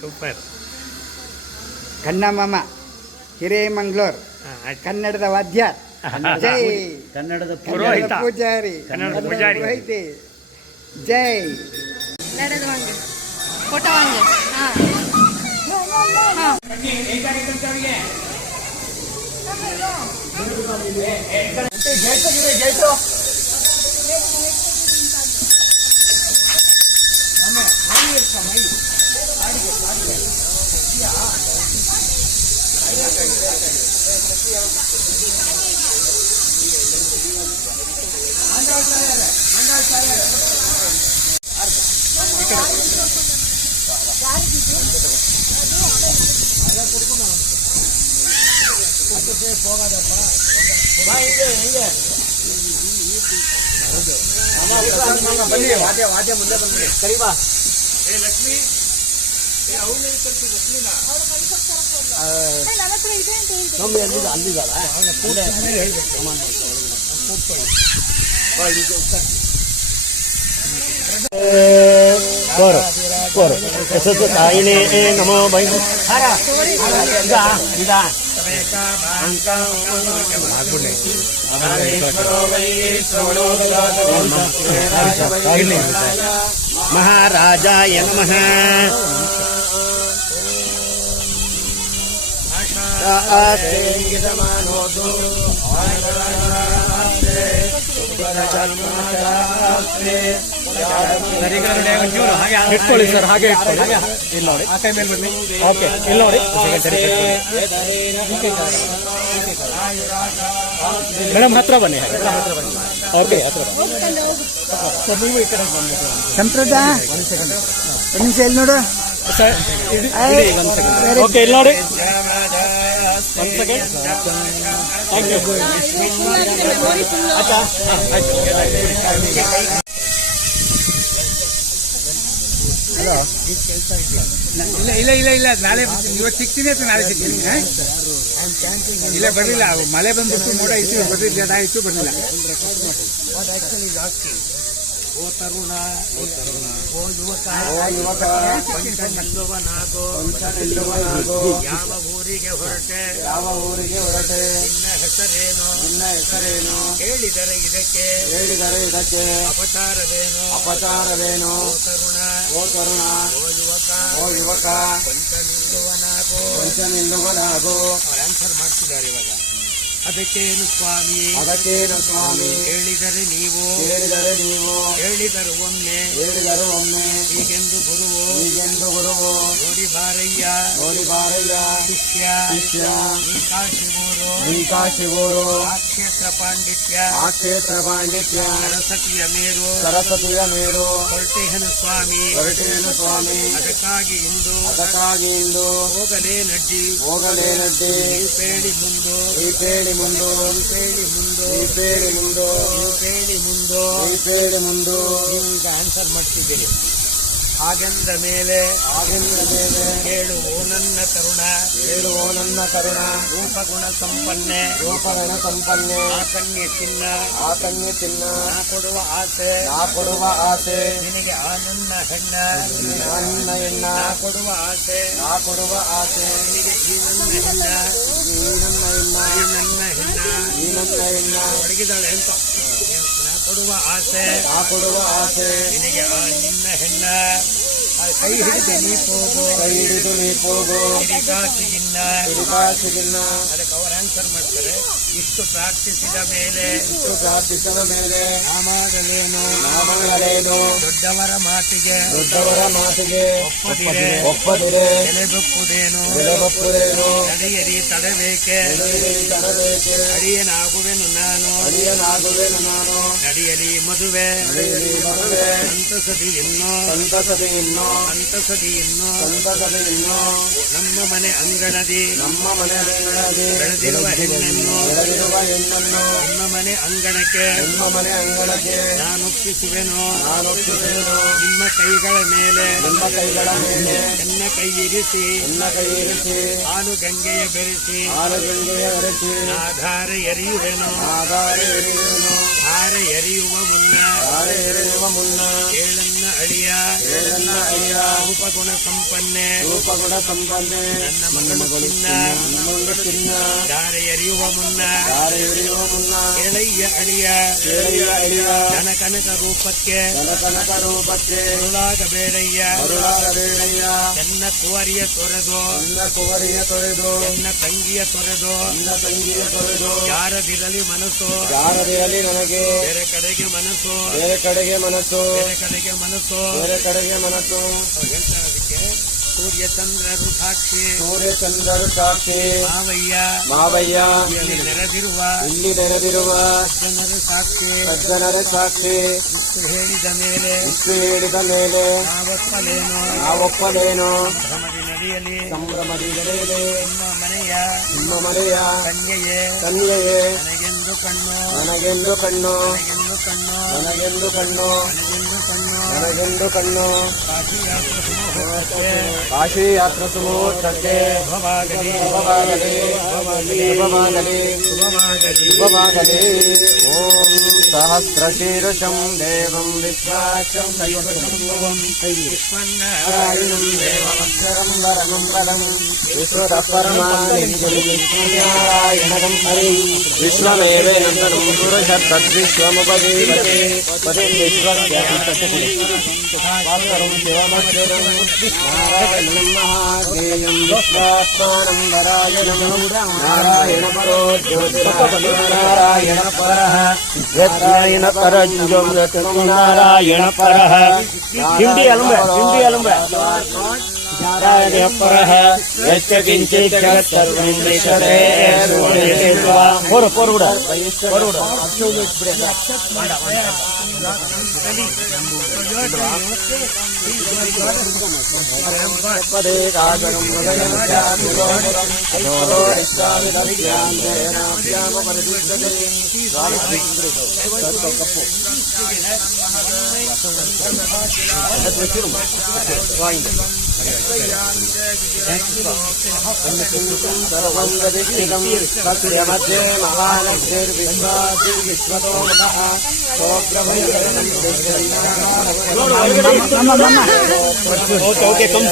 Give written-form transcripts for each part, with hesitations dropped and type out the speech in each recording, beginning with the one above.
Super. Kannamma ಹಿರೇಮಂಗ್ಳೂರ್ ಕನ್ನಡದ ವಾದ್ಯ, ಜೈ ಕನ್ನಡದ ಪುರೋಹಿತ, ಪೂಜಾರಿ, ಕನ್ನಡದ ಪೂಜಾರಿ, ಪುರೋಹಿತೆ, ಜೈ ಫೋಟೋ ಹಂಗೆ. ಬನ್ನಿ, ವಾದ್ಯ ಮುಂದೆ ಬಂದ್ಬಿಡಿ. ಸರಿ ಬಾ. ಲಕ್ಷ್ಮಿ ತಾಯಿನೇ ನಮೋ ಬೈ ಮಹಾರಾಜಾಯ ನಮಃ. ಇಟ್ಕೊಳ್ಳಿ ಸರ್, ಹಾಗೆ ಇಟ್ಕೊಳ್ಳಿ. ಇಲ್ಲ ನೋಡಿ, ಆ ಕೈ ಮೇಲೆ ಬನ್ನಿ. ಓಕೆ, ಇಲ್ಲ ನೋಡಿ ಮೇಡಮ್, ಹತ್ರ ಬನ್ನಿ. ಓಕೆ, ಹತ್ರ ಸರ್, ನೀವು ಈ ಕಡೆ ಬನ್ನಿ. ಸಂಪ್ರದಾಯ ಒಂದು ನಿಮಿಷ ಇಲ್ಲಿ ನೋಡು ಸರ್. ಓಕೆ, ಇಲ್ಲಿ ನೋಡಿ. ಒಂದು ಸೆಕೆಂಡ್. Thank you. ಆಯ್ತಾ? ಇಲ್ಲ ಇಲ್ಲ ಇಲ್ಲ ಇಲ್ಲ, ನಾಳೆ ಇವತ್ತು ಸಿಗ್ತೀನಿ ಅಥವಾ ನಾಳೆ ಸಿಗ್ತೀನಿ. ಇಲ್ಲ ಬರಲಿಲ್ಲ, ಮಳೆ ಬಂದ್ಬಿಟ್ಟು ಮೋಡ ಇತ್ತು, ಬರ್ಲಿಲ್ಲ, ಜನ ಇತ್ತು, ಬರಲಿಲ್ಲ. ಓ ತರುಣ, ಓ ಯುವಕ, ಯಾವ ಊರಿಗೆ ಹೊರಟೆ, ನಿನ್ನ ಹೆಸರೇನು, ಹೇಳಿದರೆ ಇದಕ್ಕೆ ಅಪಚಾರವೇನು. ಓ ತರುಣ, ಓ ಯುವಕ, ಕೊಂಚ ನಿಲ್ಲುವನಾಗೋ. ಅವ್ರು ಆನ್ಸರ್ ಮಾಡ್ತಿದ್ದಾರೆ ಇವಾಗ. ಅದಕ್ಕೇನು ಸ್ವಾಮಿ, ಹೇಳಿದರೆ ನೀವು, ಹೇಳಿದರು ಒಮ್ಮೆ, ಹೀಗೆಂದು ಗುರುವು, ನೋಡಿ ಬಾರಯ್ಯ ಶಿಷ್ಯ, ಈ ಕಾಶಿಗೂರು, ಆಕ್ಷೇತ್ರ ಪಾಂಡಿತ್ಯ, ಸರಸ್ವತಿಯ ಮೇರು, ಹೊರಟೇಹನು ಸ್ವಾಮಿ, ಅದಕ್ಕಾಗಿ ಇಂದು ಹೋಗಲೇ ನಡ್ಡಿ, ಈ ಪೇಳಿ ಮುಂದು. ಈಗ ಆನ್ಸರ್ ಮಾಡ್ತಿದ್ದೀರಿ. ಹಾಗೆಂದ ಮೇಲೆ ಕೇಳುವೋ ನನ್ನ ತರುಣ, ರೂಪಗುಣ ಸಂಪನ್ನೆ, ಆಕನ್ಯೆ ಚಿನ್ನ, ನಾ ಕೊಡುವ ಆಸೆ, ನಿನಗೆ ಆ ನನ್ನ ಹೆಣ್ಣ, ನಾ ಕೊಡುವ ಆಸೆ, ನಿನಗೆ ಈ ನನ್ನ ಹೆಣ್ಣ, ಒಡಗಿದಾಳೆ ಅಂತ. ನಾ ಕೊಡುವ ಆಸೆ, ನಿನಗೆ ಆ ನಿನ್ನ ಹೆಣ್ಣ, ಕೈ ಹಿಡಿದು ನೀ ಹೋಗು, ಹಿಡಿಗಾಸಿಗಿನ್ನ. ಅದಕ್ಕೆ ಅವರು ಆನ್ಸರ್ ಮಾಡ್ತಾರೆ. ಇಷ್ಟು ಪ್ರಾರ್ಥಿಸಿದ ಮೇಲೆ ನಾಮಾಗಲೇನು, ದೊಡ್ಡವರ ಮಾತಿಗೆ ಒಪ್ಪದಿರೆ ಎಲೆಬಪ್ಪುದೇನು, ನಡೆಯರಿ ತಡಬೇಕೆ, ಅಡಿಯನಾಗುವೆನು ನಾನು, ನಡೆಯಲಿ ಮದುವೆ, ಸಂತಸದಿ ಇನ್ನೋ, ನಮ್ಮ ಮನೆ ಅಂಗಣದಿ ಬೆಳೆದಿರುವ ಹೆಣ್ಣನ್ನು, ನಿಮ್ಮ ಮನೆ ಅಂಗಣಕ್ಕೆ ನಾನೊಪ್ಪಿಸುವೆನು. ನಿಮ್ಮ ಕೈಗಳ ಮೇಲೆ ಎನ್ನ ಕೈ ಇರಿಸಿ, ಹಾಲು ಗಂಗೆಯ ಬೆರೆಸಿ, ಆಧಾರ ಎರಿಯುವೆನು. ಹಾರ ಎರಿಯುವ ಮುನ್ನ ಏಳನ್ನ ಅಳಿಯ ರೂಪಗುಣ ಸಂಪನ್ನೆ ನನ್ನ ಮಗಳು ಚಿನ್ನ ಧಾರೆ ಎರಿಯುವ ಮುನ್ನ ಕೇಳಯ್ಯ ಅಳಿಯ ಜನಕನಕ ರೂಪಕ್ಕೆ ಅರುಳಾಗಬೇಡಯ್ಯ ಎನ್ನ ಕುವರಿಯ ತೊರೆದು ಎನ್ನ ತಂಗಿಯ ತೊರೆದು ಯಾರದಿರಲಿ ಮನಸ್ಸು ನನಗೆ ಬೇರೆ ಕಡೆಗೆ ಮನಸ್ಸು ಹೇಳ್ತಾರೆ ಅದಕ್ಕೆ ಸೂರ್ಯಚಂದ್ರರು ಸಾಕ್ಷಿ ಮಾವಯ್ಯ ಇಲ್ಲಿ ನೆರೆದಿರುವ ಸಜ್ಜನರ ಸಾಕ್ಷಿ ಹೇಳಿದ ಮೇಲೆ ನಾವೊಪ್ಪಲೇನು ಸಂಭ್ರಮದಿ ನಡೆಯಲಿ ನಿಮ್ಮ ಮನೆಯ ಕನ್ಯೆಯೇ ನನಗೆಂದು ಕಣ್ಣು ಕಾಶಿ ಯಾತ್ರಾ ಸುಮೂರ್ತಕ್ಕೆ ಶುಭವಾಗಲಿ. ಓಂ ಸಹಸ್ರಶೀರ್ಷಂ ದೇವಂ ವಿಶ್ವಾಕ್ಷಂ ವಿಶ್ವನಾರಾಯಣಂ ದೇವಮಕ್ಷರಂ ವರಮಂಬಲಂ ವಿಶ್ವದಪರಮಾನಂದನಾರಾಯಣಂ ಹರಿ ವಿಶ್ವಮೇವೇನಂತರಂ ಪುರುಷ ತದ್ವಿಶ್ವಮುಪಜೀವತೆ ಪದೇ ವಿಶ್ವಸ್ಯಾಂ ಶಿವಮಕ್ಷರಂ ನಾರಾಯಣಂ ಮಹಾಜ್ಞೇಯಂ ವಿಶ್ವಾತ್ಮಾನಂ ವರಾಯಣಂ ನಾರಾಯಣ ಪರೋ ಜ್ಯೋತಿರಾಯಣ ಪರಃ ಹಿಂಡಿ ಅಲಂಬ ನಾರಾಯಣ ಪರಃ ಯಚ್ಚ ಕಿಂಚಿತ್ ಸರ್ವಂ ವಿಶ್ವದೇ ಪೋರು मध्ये महालक्ष्मीर्विश्वासिर्विश्वतोमुखः ಓಕೆ ಕಮ್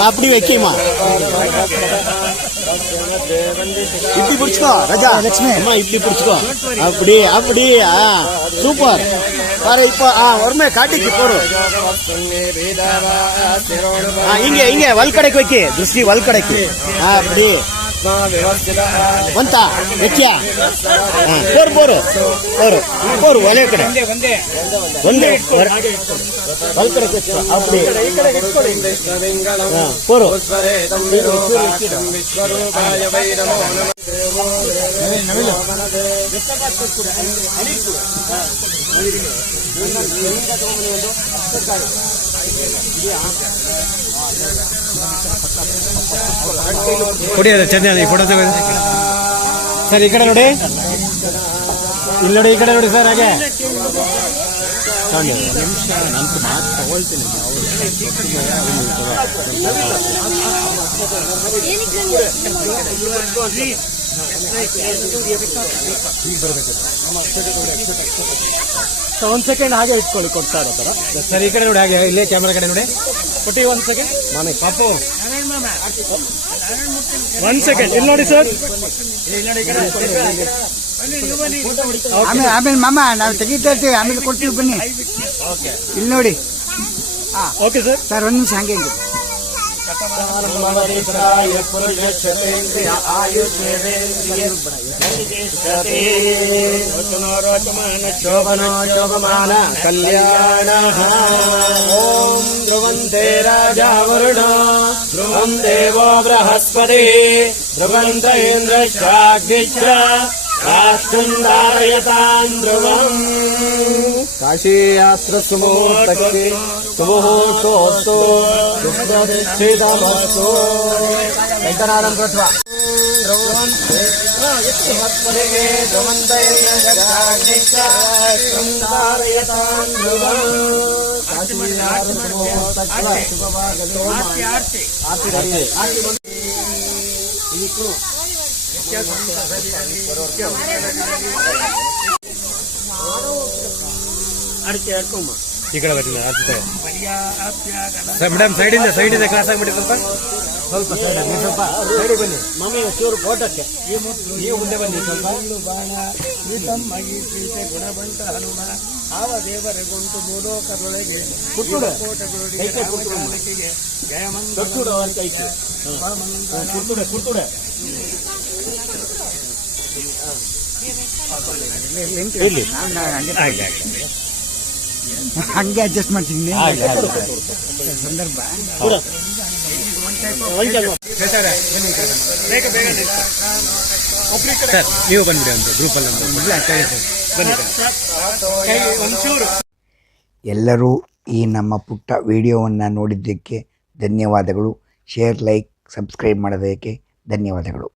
அப்படி வைக்கிமா இப்படி பிடிச்சுக்கோ ராஜா லட்சுமி அம்மா இப்படி பிடிச்சுக்கோ அப்படி சூப்பர் பாரு இப்போ ஒருமே காட்டிக்கு போறோம் இங்க வல்கடைக்கு வைக்கி திருஷ்டி வல்கடைக்கு அப்படி ಬಂತ ಹೆಚ್ಚ ಪೋರು ಒಲೆ ಕಡೆ ಒಂದೇ ಕಡೆ ಅಪ್ಪಡಿ ಪೋರು ಕೊಡಿ ಚಂದ ಫೋಟೋ ತಗೊಂಡು ಸರ್ ಈ ಕಡೆ ನೋಡಿ ಇಲ್ಲಿ ನೋಡಿ ಈ ಕಡೆ ನೋಡಿ ಸರ್ ಹಾಗೆ ನಿಮಿಷ ನಾನು ಮಾತು ತಗೊಳ್ತೀನಿ ಒಂದ್ ಸೆಕೆಂಡ್ ಹಾಗೆ ಇಟ್ಕೊಳ್ಳಿ ಕೊಡ್ತಾ ಇರೋ ತರ ಸರ್ ಈ ಕಡೆ ನೋಡಿ ಹಾಗೆ ಇಲ್ಲೇ ಕ್ಯಾಮ್ರಾ ಕಡೆ ನೋಡಿ ಕೊಟ್ಟಿ ಒಂದ್ ಸೆಕೆಂಡ್ ನಾನೇ ಪಾಪು ಒಂದ್ ಸೆಕೆಂಡ್ ಇಲ್ಲಿ ನೋಡಿ ಸರ್ ಆಮೇಲೆ ಮಾಮ ನಾವು ತೆಗಿತಾ ಇರ್ತೀವಿ ಆಮೇಲೆ ಕೊಡ್ತೀವಿ ಬನ್ನಿ ಇಲ್ಲಿ ನೋಡಿ ಓಕೆ ಸರ್ ಸರ್ ಒಂದ್ ನಿಮಿಷ ಹಂಗೆ ಶೋಭಮಾನ ಕಲ್ಯಾಣ ಓಂ ಧ್ರುವಂತೆ ರಾಜ ವರುಣ ಧ್ರುವಂ ದೇವೋ ಬೃಹಸ್ಪತಿ ಧ್ರುವಂತ ಇಂದ್ರಶ್ಚಾಗ್ನಿಶ್ಚ ರಾಷ್ಟ್ರಂಧಾರಯತಾನ್ ಧ್ರುವಂ ಕಾಶೀಯಾಸ್ತ್ರ ಸುಮೂರ್ತಕ್ಕೆ ಸುಮುಹೂರ್ತೋಸ್ತು ಶುಭನಿಶ್ಚಿತಮಸ್ತು ವೆಂಕಟನಾಥಂ ಕೃತ್ವ ಧ್ರುವಂತೆ ಧ್ರುವಂತ ಇಂದ್ರಶ್ಚಾಗ್ನಿಶ್ಚ ರಾಷ್ಟ್ರಂಧಾರಯತಾನ್ ಧ್ರುವಂ ಕಾಶೀಯಾಸ್ತ್ರ ಸುಮುಹೂರ್ತಕ್ಕೆ ಶುಭವಾಗಲು ಆರ್ತಿ ಅಡಿಕೆ ಹಾಕೋಮ್ಮ ಈ ಕಡೆ ಬರ್ತೀನಿ ಸರ್ ಮೇಡಮ್ ಸೈಡಿಂದ ಕ್ಲಾಸ್ ಆಗಿಬಿಡಿ ಸ್ವಲ್ಪ ಸ್ವಲ್ಪ ಸೈಡಿಗೆ ಬನ್ನಿ ಮಾಮಿ ಚೂರು ಫೋಟೋಕ್ಕೆ ನೀವು ಮುಂದೆ ಬನ್ನಿ ಸ್ವಲ್ಪ ಗುಣವಂತ ಹನುಮ ಆವ ದೇವರಗೊಂಟು ಭೂಲೋಕದೊಳಗೆ ಕುರ್ತುಡು ಕೋಟೆಗಳಿಗೆ ಜಯಮಂತ ಕುರ್ತುಡು ಅವ್ರ ಕೈಗೆ ಕುರ್ತುಡೆ ಇಲ್ಲಿ ಹಂಗೆ ಅಡ್ಜಸ್ಟ್ ಮಾಡ್ತೀನಿ ಸಂದರ್ಭ ಸರ್ ನೀವು ಬಂದ್ಬಿಡಿ ಒಂದು ಗ್ರೂಪಲ್ಲಿ ಬನ್ನಿ ಒಂಚೂರು ಎಲ್ಲರೂ ಈ ನಮ್ಮ ಪುಟ್ಟ ವಿಡಿಯೋವನ್ನು ನೋಡಿದ್ದಕ್ಕೆ ಧನ್ಯವಾದಗಳು. ಶೇರ್, ಲೈಕ್, ಸಬ್ಸ್ಕ್ರೈಬ್ ಮಾಡೋದಕ್ಕೆ ಧನ್ಯವಾದಗಳು.